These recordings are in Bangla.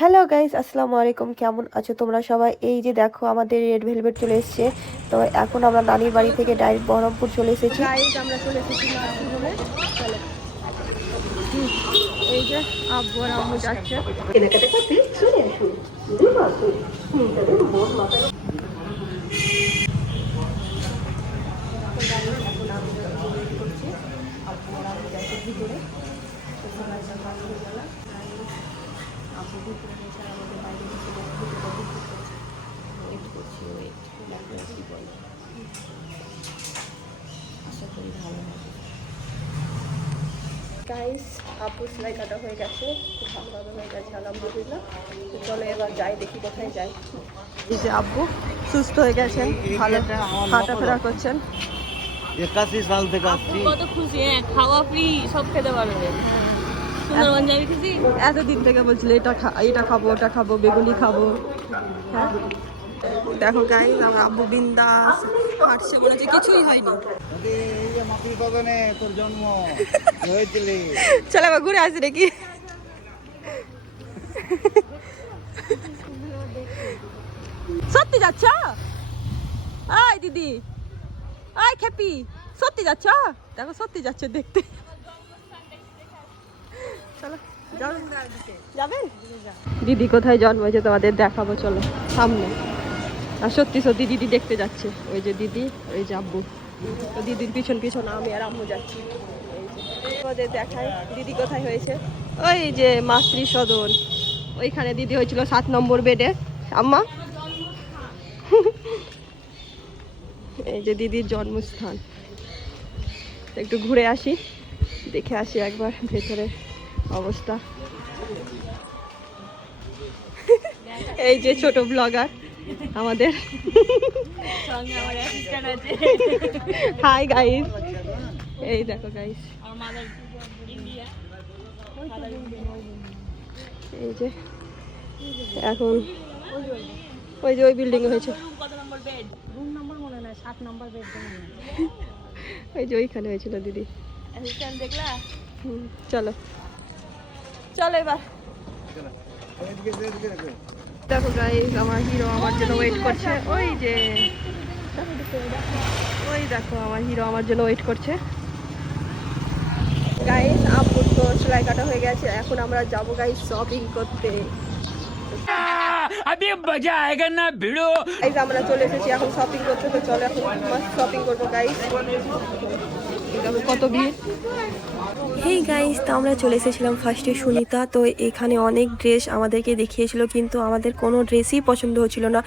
হ্যালো গাইস, আসসালামু আলাইকুম। কেমন আছো তোমরা সবাই? এই যে দেখো আমাদের রেড ভেলভেট চলে এসেছে। তো এখন আমরা নানির বাড়ি থেকে ডাইরেক্ট বহরমপুর চলে এসেছি। গাইস আমরা চলে এসেছি নানির চলো। এই যে আব্বু আর আম্মু যাচ্ছে কেনাকাটা করতে। চলে আসুন, দূর আসুন, তাদের মন মাতানো। ভিতরে আপু ভিতরে হয়েছে আর আমাদের বাইরে হচ্ছে ওয়েট করছি, কি বলে, আশা করি ভালো হবে। গাইস আপু সেলাই কাটা হয়ে গেছে, খুব ভালোভাবে হয়ে গেছে আলহামদুলিল্লাহ। তো চলো এবার যাই, দেখি কোথায় যাই। এই যে আব্বু সুস্থ হয়ে গেছেন, ভালো হাঁটাফেরা করছেন। 81 সাল থেকে আসছি। কত খুশি, খাওয়া ফ্রি, সব খেতে পারবে। সুন্দরবন যাবি খুশি? এতদিন থেকে বলছিল এটা খাবো, ওটা খাবো, বেগুনি খাবো। হ্যাঁ দেখো গাইস আমার আব্বু বিন্দাস হাঁটছে, মনে হচ্ছে কিছুই হয়নি। এই যে মাটির বাগানে তোর জন্ম হয়েছিল। চলো এবার ঘুরে আসি নাকি? সত্যি যাচ্ছ? আয় দিদি, আয় খেপি, সত্যি যাচ্ছ? দেখো সত্যি যাচ্ছে দেখতে। চলো যাবেন? দিদি কোথায় জন্ম হয়েছে তোমাদের দেখাবো, চলো সামনে। আর সত্যি সত্যি দিদি দেখতে যাচ্ছে, ওই যে দিদি, ওই যে আব্বু। তো দিদির পিছন পিছন আমি আর আম্মু যাচ্ছি। ওদের দেখায় দিদি কোথায় হয়েছে। ওই যে মাতৃ সদন, ওইখানে দিদি হয়েছিল 7 নম্বর বেডে। আম্মা এই যে দিদির জন্মস্থান। একটু ঘুরে আসি, দেখে আসি একবার ভেতরে অবস্থা। এই যে ছোট ব্লগার আমাদের, হাই গাইস। এই দেখো গাইস, এই যে এখন ওই যে ওই বিল্ডিং হয়েছে, ওই যে ওইখানে হয়েছিল দিদি। দেখলা? চলো চলো এবার। দেখো গাইস আমার হিরো আমার জন্য ওয়েট করছে, ওই যে ওই দেখো আমার হিরো আমার জন্য ওয়েট করছে। গাইস আব্বুর তো সেলাই কাটা হয়ে গেছে, এখন আমরা যাবো গাইস শপিং করতে। अभी मजा आएगा ना भिड़ो। গাইস আমরা চলে এসেছি এখন শপিং করতে, তো চলো এখন মাস্ট শপিং করবো গাইস। কত ভিড়। হেই গাইস, তো আমরা চলে এসেছিলাম ফার্স্টে সুনিতা। তো এখানে অনেক ড্রেস আমাদেরকে দেখিয়েছিল, কিন্তু আমাদের কোনো ড্রেসই পছন্দ হচ্ছিল না।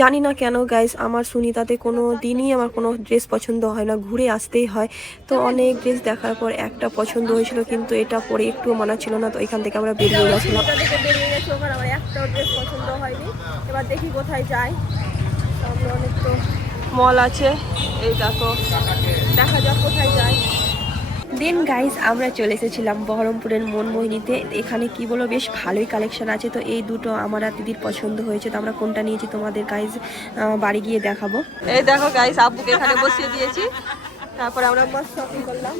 জানি না কেন গাইস, আমার সুনিতাতে কোনো দিনই আমার কোনো ড্রেস পছন্দ হয় না, ঘুরে আসতেই হয়। তো অনেক ড্রেস দেখার পর একটা পছন্দ হয়েছিল, কিন্তু এটা পরে একটুও মানা ছিল না। তো এখান থেকে আমরা বেরিয়ে গেছিলাম। আমার একটাও ড্রেস পছন্দ হয়নি। এবার দেখি কোথায় যাই। সামনে অনেক তো মল আছে, এই দেখো, দেখা যাক কোথায় যাই। দেন গাইস আমরা চলে এসেছিলাম বহরমপুরের মনমোহিনীতে। এখানে কি বলো, বেশ ভালোই কালেকশন আছে। তো এই দুটো আমার আর দিদির পছন্দ হয়েছে, তো আমরা কোনটা নিয়েছি তোমাদের গাইস বাড়ি গিয়ে দেখাবো। এই দেখো গাইস আব্বুকে এখানে বসিয়ে দিয়েছি, তারপর আমরা মাস্ট শপিং করলাম।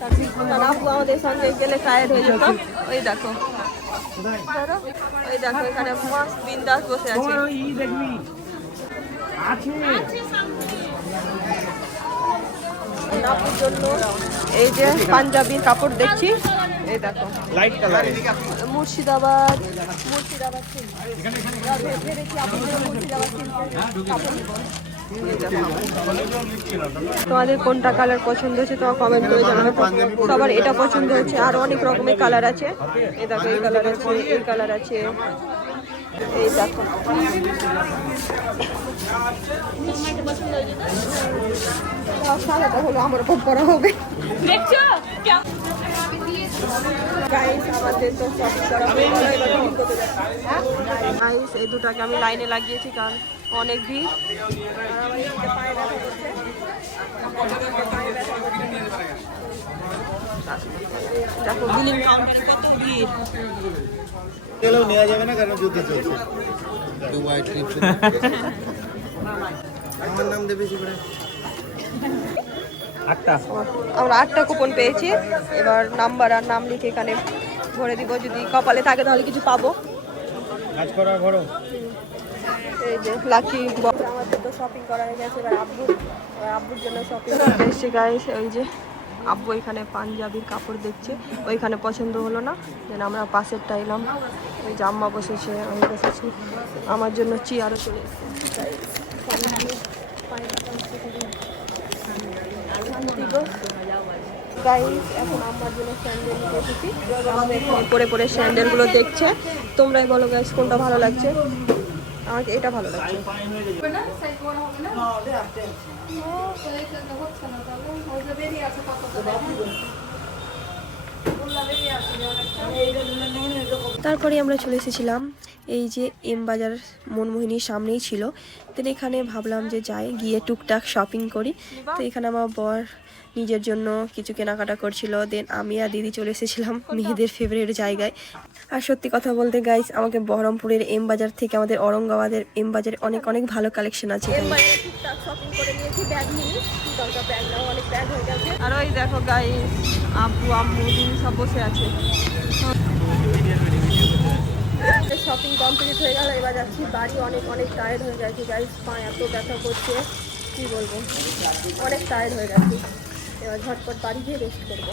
তারপর আব্বু আমাদের সঙ্গে গেলে টায়ার্ড হয়ে যেত। ওই দেখো, ওই দেখো এখানে মাস্ট বিন্দাস বসে আছে। আপুর জন্য এই যে পাঞ্জাবির কাপড় দেখছি, এই দেখো লাইট কালার মুর্শিদাবাদ তোমাদের কোনটা কালার পছন্দ হচ্ছে তোমার কমেন্ট করে জানাবে। সবার এটা পছন্দ হচ্ছে, আর অনেক রকমের কালার আছে। এই দেখো এই কালার আছে, এই কালার আছে, এই দেখো। সাদাটা হলো আমার খুব বড় হবে। দেখছো গাইস আমাদের তো শপিং করা হয়ে গেল, এবার শপিং করতে যাচ্ছি। গাইস এই দুটাকে আমি লাইনে লাগিয়েছি, কারণ অনেক ভিড়। আর আমার এদিকে পায়ে ব্যথা করছে। দেখো বিলিং কাউন্টারে কত ভিড়। গেলেও নেওয়া যাবে না, কারণ যুদ্ধ চলছে। দুবাই ট্রিপ আমার নাম দেবে করে আমরা 8টা কুপন পেয়েছি। এবার নাম্বার আর নাম লিখে এখানে ভরে দিব, যদি কপালে থাকে তাহলে কিছু পাবো। কাজ করা ঘরো। এই যে লাকি আমাদের তো শপিং করা হয়ে গেছে, এবার আব্বুর জন্য শপিং করতে এসেছি গাইস। ওই যে আব্বু এখানে পাঞ্জাবির কাপড় দেখছে, ওইখানে পছন্দ হলো না, দেন আমরা পাশেরটা এলাম। ওই যে আম্মা বসেছে, আমি বসেছি, আমার জন্য চেয়ারও চলে এসেছে। গাইস এখন আমার জন্য স্যান্ডেল নিতে এসেছি, পরে পরে স্যান্ডেলগুলো দেখছে। তোমরাই বলো গাইস কোনটা ভালো লাগছে। আমাকে এটা ভালো লাগছে। তারপরে আমরা চলে এসেছিলাম এই যে এম বাজার মনমোহিনীর সামনেই ছিল। তো এখানে ভাবলাম যে যাই, গিয়ে টুকটাক শপিং করি। তো এখানে আমার বর নিজের জন্য কিছু কেনাকাটা করছিল, দেন আমি আর দিদি চলে এসেছিলাম মেয়েদের ফেভারিট জায়গায়। আর সত্যি কথা বলতে গাইস, আমাকে বহরমপুরের এম বাজার থেকে আমাদের ঔরঙ্গাবাদের এম বাজারে অনেক অনেক ভালো কালেকশন আছে। শপিং করে নিয়েছি, ব্যাগ নিয়ে দরকার, ব্যাগ নাও, অনেক ব্যাগ হয়ে গেছে। আর ওই দেখো গাইস, আব্বু আম্মু দিদি সব বসে আছে। শপিং কমপ্লিট হয়ে গেল, এবার যাচ্ছি বাড়ি। অনেক অনেক টায়ার্ড হয়ে গেছে গাইস, পা এত ব্যথা করছে কি বলবো, অনেক টায়ার্ড হয়ে গেছে। এবার ঝটপট বাড়ি গিয়ে রেস্ট করবো।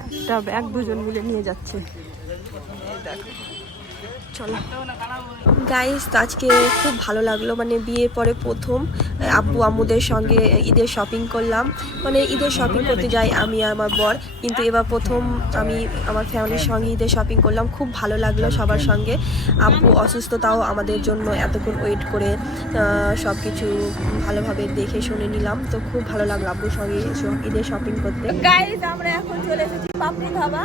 একটা ব্যাগ দুজন মিলে নিয়ে যাচ্ছে, চলো গাইস। আজকে খুব ভালো লাগলো, মানে বিয়ের পরে প্রথম আব্বু আম্মুদের সঙ্গে ঈদের শপিং করলাম। মানে ঈদের শপিং করতে যাই আমি আর আমার বর, কিন্তু এবার প্রথম আমি আমার ফ্যামিলির সঙ্গে ঈদের শপিং করলাম। খুব ভালো লাগলো সবার সঙ্গে। আব্বু অসুস্থতাও আমাদের জন্য এতক্ষণ ওয়েট করে সব কিছু ভালোভাবে দেখে শুনে নিলাম। তো খুব ভালো লাগলো আব্বুর সঙ্গে ঈদের শপিং করতে। গাইস আমরা এখন চলে এসেছি পাপ্পু ধাবা।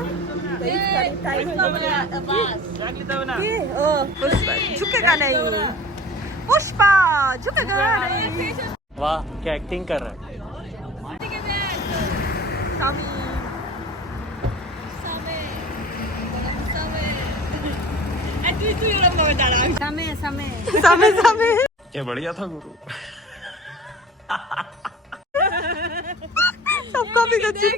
झुकेगा नहीं पुष्पा, झुकेगा नहीं। वाह क्या एक्टिंग कर रहा है। क्या बढ़िया था गुरु। सब कॉपी करते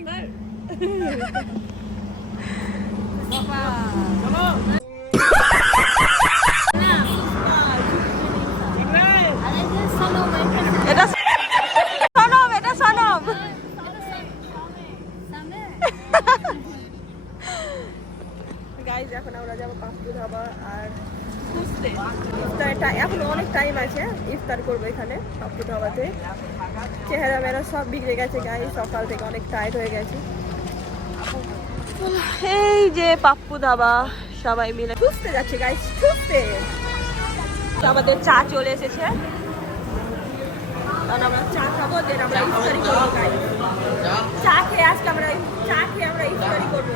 এটা সনম, এটা সনম। গাইজ এখন আমরা যাবো পাপ্পু ধাবা। আর ইফতারটা এখন অনেক টাইম আছে, ইফতার করবো এখানে পাপ্পু ধাবাতে। চেহারা মেরা সব বিগড়ে গেছে গাইজ, সকাল থেকে অনেক টায়ার্ড হয়ে গেছে। এই যে পাপ্পু ধাবা, সবাই মিলে ছুটতে যাচ্ছে গাইজ, ছুটতে। আমাদের চা চলে এসেছে, কারণ আমরা চা খাবো, দেন আমরা ইফতারি করবো গাইজ। চা খেয়ে আজকে আমরা ইফতারি করবো।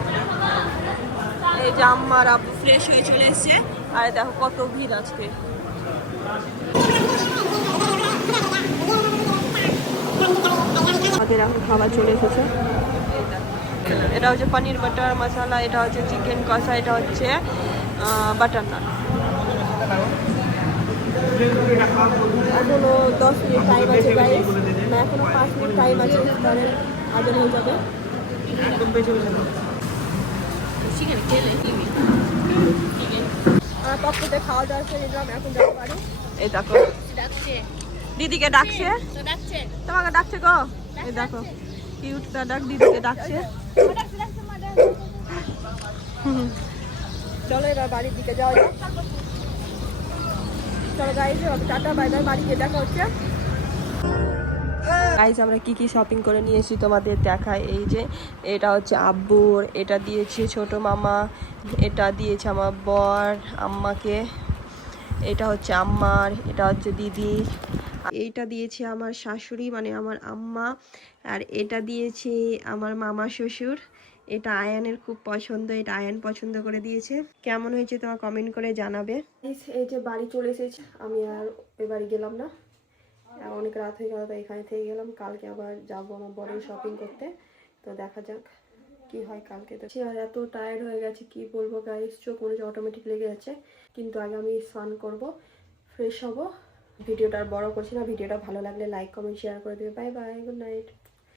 এই যে আম্মার আব্বু ফ্রেশ হয়ে চলে এসছে, আর দেখো কত ভিড় আজকে। আমাদের এখন খাবার চলে এসেছে। এটা হচ্ছে পনির বাটার মশলা, এটা হচ্ছে চিকেন কষা, এটা হচ্ছে বাটার নান। এখনো 10 মিনিট টাইম আছে গাইস, না এখনো 5 মিনিট টাইম আছে, তাহলে আজান হয়ে যাবে। পক্ষতে খাওয়া দাওয়া করে নিলাম, এখন যাবো বাড়ি। এই দেখো দিদিকে ডাকছে, তোমাকে ডাকছে গো। এই দেখো কিউটটা ডাক, দিদিকে ডাকছে। চলো এবার বাড়ির দিকে যাওয়া যাক। চলো গাইজ, টাটা বাই বাই, বাড়ি গিয়ে দেখা হচ্ছে। গাইজ আমরা কি কি শপিং করে নিয়েছি তোমাদের দেখায়। এই যে এটা হচ্ছে আব্বুর, এটা দিয়েছে ছোট মামা, এটা দিয়েছে আমার বর আম্মাকে, এটা হচ্ছে আম্মার, এটা হচ্ছে দিদি, এইটা দিয়েছে আমার শাশুড়ি মানে আমার আম্মা, আর এটা দিয়েছে আমার মামা শ্বশুর। এটা আয়ানের খুব পছন্দ, এটা আয়ান পছন্দ করে দিয়েছে। কেমন হয়েছে তোমার কমেন্ট করে জানাবে। এই যে বাড়ি চলে এসেছি, আমি আর ওই বাড়ি গেলাম না, অনেক রাত হয়ে গেল, তো এখানে থেকে গেলাম। কালকে আবার যাবো আমার বড়ের শপিং করতে, তো দেখা যাক কি হয় কালকে। তো আর এত টায়ার্ড হয়ে গেছে কি বলবো গাইস, চোখ মনে হচ্ছে অটোমেটিক লেগে যাচ্ছে। কিন্তু আগে আমি স্নান করব, ফ্রেশ হব। ভিডিওটা আর বড় করছি না, ভিডিওটা ভালো লাগলে লাইক কমেন্ট শেয়ার করে দেবে। Bye bye, good night.